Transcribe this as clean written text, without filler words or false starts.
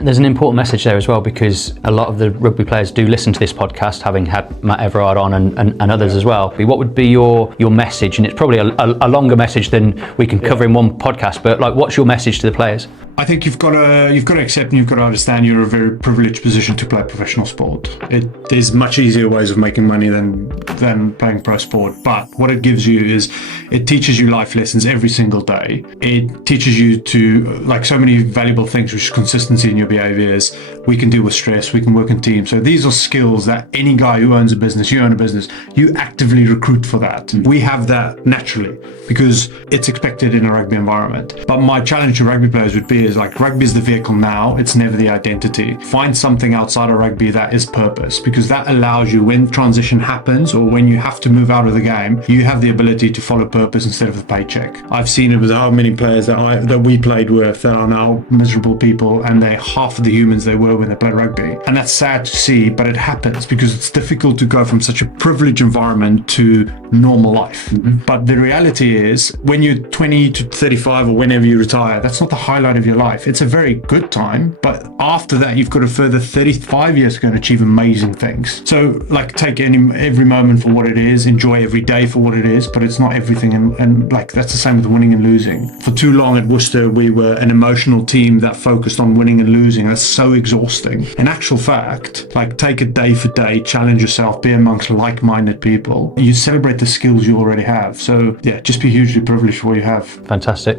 There's an important message there as well, because a lot of the rugby players do listen to this podcast, having had Matt Everard on and others as well. What would be your message? And it's probably a longer message than we can cover in one podcast, but like, what's your message to the players? I think you've got to accept and you've got to understand you're in a very privileged position to play professional sport. There's much easier ways of making money than playing pro sport, but what it gives you is it teaches you life lessons every single day. It teaches you to, like, so many valuable things, which is consistency in your behaviors. We can deal with stress, we can work in teams. So these are skills that any guy who owns a business, you own a business, you actively recruit for that. We have that naturally because it's expected in a rugby environment. But my challenge to rugby players would be is, like, rugby is the vehicle now, it's never the identity. Find something outside of rugby that is purpose, because that allows you, when transition happens or when you have to move out of the game, you have the ability to follow purpose instead of the paycheck. I've seen it with how many players that we played with that are now miserable people, and they're half of the humans they were when they played rugby. And that's sad to see, but it happens because it's difficult to go from such a privileged environment to normal life. But the reality is, when you're 20 to 35 or whenever you retire, that's not the highlight of your life. It's a very good time, but after that you've got a further 35 years to go and achieve amazing things. So, like, take every moment for what it is, enjoy every day for what it is, but it's not everything. And like, that's the same with winning and losing. For too long at Worcester, we were an emotional team that focused on winning and losing. That's so exhausting. In actual fact, like, take it day for day, challenge yourself, be amongst like-minded people. You celebrate the skills you already have. So yeah, just be hugely privileged for what you have. Fantastic.